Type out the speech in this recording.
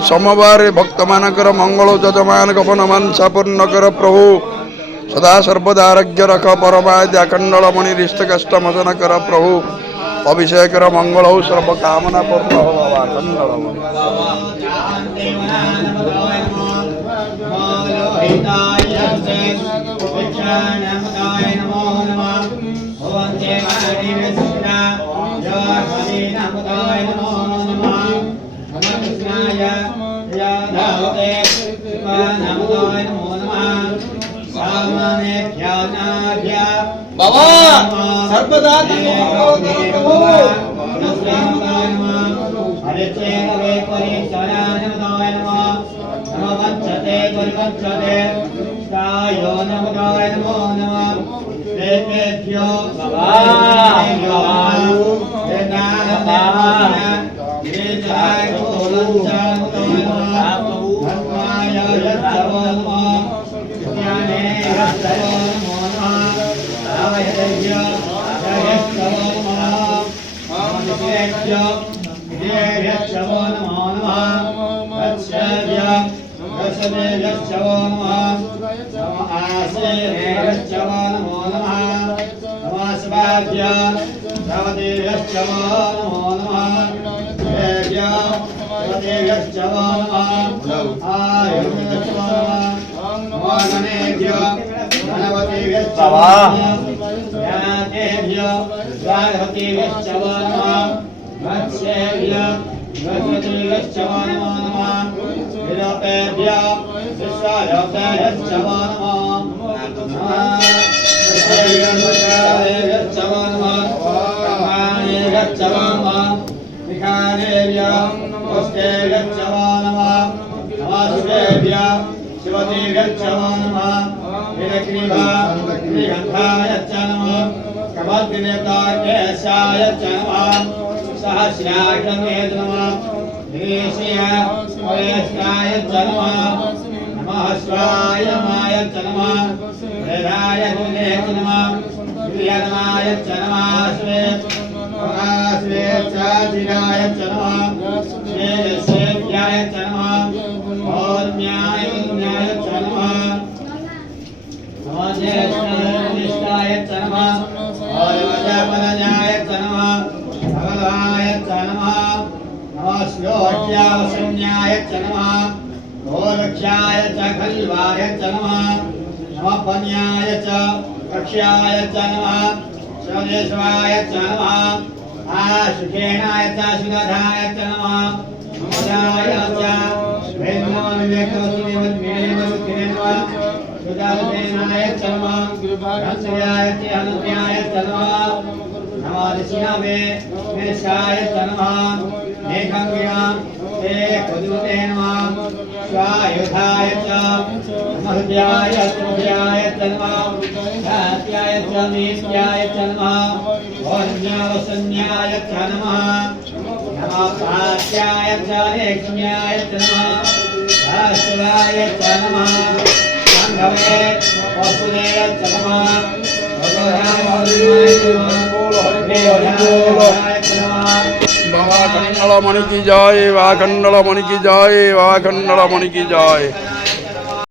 सोमवार भक्त मानकर मंगल जजमान गपन मानसा पूर्ण कर प्रभु सदा सर्वदा आरोग्य रख परमाद्य अखंडल मणि रिष्ट कष्ट मदन कर प्रभु अभिषेक कर मंगल हो सर्व कामना पूर्ण हो बाबा अखंडल बाबा सर्वदा बाबा खंडल मणि की जय, बाबा खंडल मणि की जय, बाबा खंडल मणि की जय।